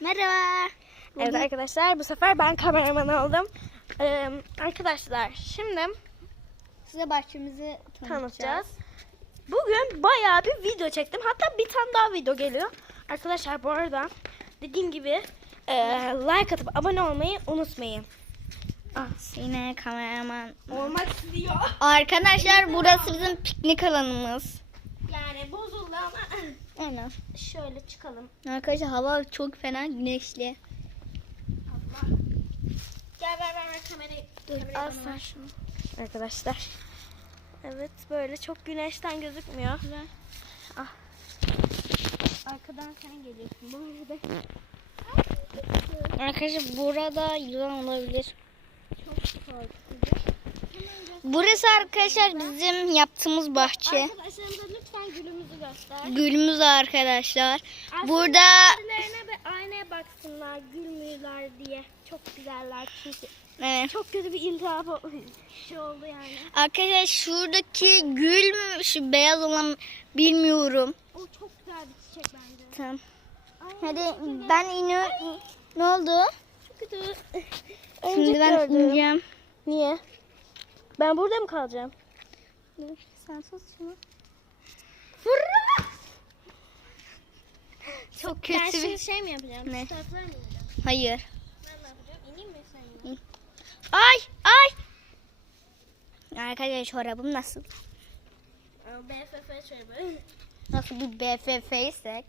Merhaba. Evet arkadaşlar bu sefer ben kameraman oldum. Ee, arkadaşlar şimdi Size bahçemizi tanıtacağız. tanıtacağız. Bugün bayağı bir video çektim. Hatta bir tane daha video geliyor. Arkadaşlar bu arada dediğim gibi e, like atıp abone olmayı unutmayın. Ah, Yine kameraman. olmak istiyor. Arkadaşlar burası bizim piknik alanımız. Yani bozuldu ama Aynen. şöyle çıkalım. Arkadaşlar hava çok fena güneşli. Allah. Gel ver ver ver kamerayı. Kamerayı al bana sen ver. Arkadaşlar. Evet böyle çok güneşten gözükmüyor. Ah. Arkadan sen geliyorsun. Bu arada Arkadaşlar burada yılan olabilir. çok korkutucu. Burası arkadaşlar bizim yaptığımız bahçe. Arkadaşlarımıza lütfen gülümüzü göster. Gülümüz arkadaşlar. Burada Kendilerine bir aynaya baksınlar gülmüyorlar diye. Çok güzeller çünkü. evet. Çok kötü bir iltihap o- şey oldu yani. Arkadaşlar şuradaki gül mü şu beyaz olan bilmiyorum. O çok güzel bir çiçek bence. Tamam. Ay, Hadi ben iniyorum. Ne oldu? Çok kötü. Şimdi ben gördüm. ineceğim. Niye? Ben burada mı kalacağım? Dur, Sen sus şunu. Fırla! Çok Ben kötü şimdi bir... şey mi yapacağım? Ne? Şu taraflara mı ineceğim? Hayır. Ben ne yapacağım? İneyim mi sen? Ay ay. Arkadaşlar çorabım nasıl? BFF çorabı. Nasıl bir BFF'ysek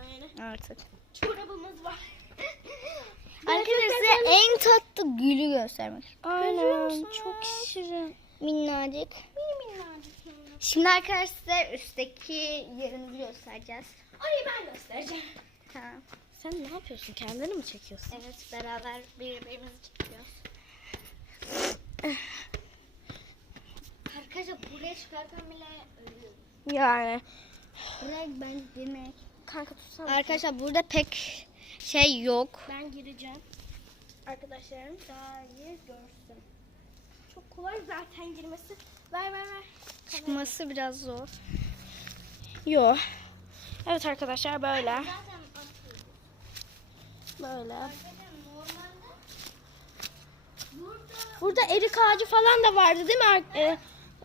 Aynen. artık. Çorabımız var. Arkadaşlar size en tatlı gülü göstermek. Aynen çok şirin. Minnacık. Şimdi arkadaşlar üstteki yerimizi göstereceğiz. Orayı ben göstereceğim. Tamam. Sen ne yapıyorsun? Kendini mi çekiyorsun? Evet beraber birbirimizi çekiyoruz. Arkadaşlar buraya çıkarken bile ölüyorum. Yani. Buraya ben demek. Kanka tutsana. Arkadaşlar burada pek şey yok. Ben gireceğim. Arkadaşlarım daha iyi görsün. Çok kolay zaten girmesi. Ver ver ver. Çıkması biraz zor. Yo. Evet arkadaşlar böyle. Böyle. Burada erik ağacı falan da vardı değil mi? ar- e,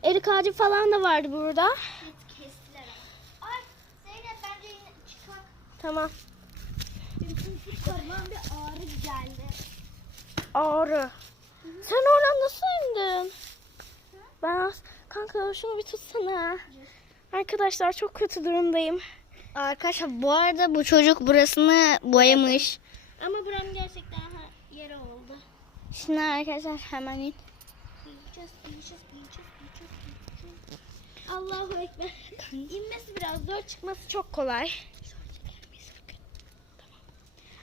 erik ağacı falan da vardı burada. Tamam. Bir ağrı geldi. Ağrı. Sen oradan nasıl indin? Ben kanka şunu bir tutsana. Arkadaşlar çok kötü durumdayım. Arkadaşlar bu arada bu çocuk burasını boyamış. Ama buram gerçekten yere oldu. Şimdi arkadaşlar hemen in. Allahu Ekber. İnmesi biraz zor, çıkması çok kolay.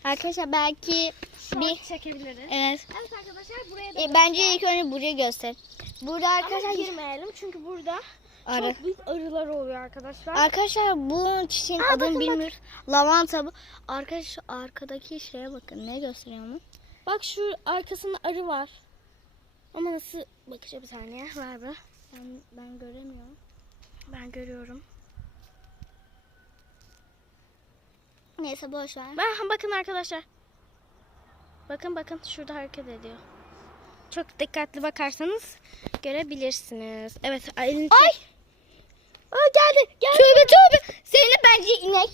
Arkadaşlar belki bir Bir çekebiliriz. evet. Evet arkadaşlar buraya da E, bence ilk önce burayı göster. Burada Ama arkadaşlar girmeyelim çünkü burada arı. çok büyük arılar oluyor arkadaşlar. Arkadaşlar bu çiçeğin Aa, adını bakın, bilmiyoruz. Lavanta bu. Arkadaşlar arkadaki şeye bakın. Ne gösteriyor onu? Bak şu arkasında arı var. Ama nasıl bakacağım bir saniye. Ver be. Ben, ben göremiyorum. Ben görüyorum. Neyse boş ver. Ben bakın arkadaşlar. Bakın bakın şurada hareket ediyor. Çok dikkatli bakarsanız görebilirsiniz. Evet elini Ay! Aa, geldi geldi. Tövbe tövbe. Zeynep bence inek.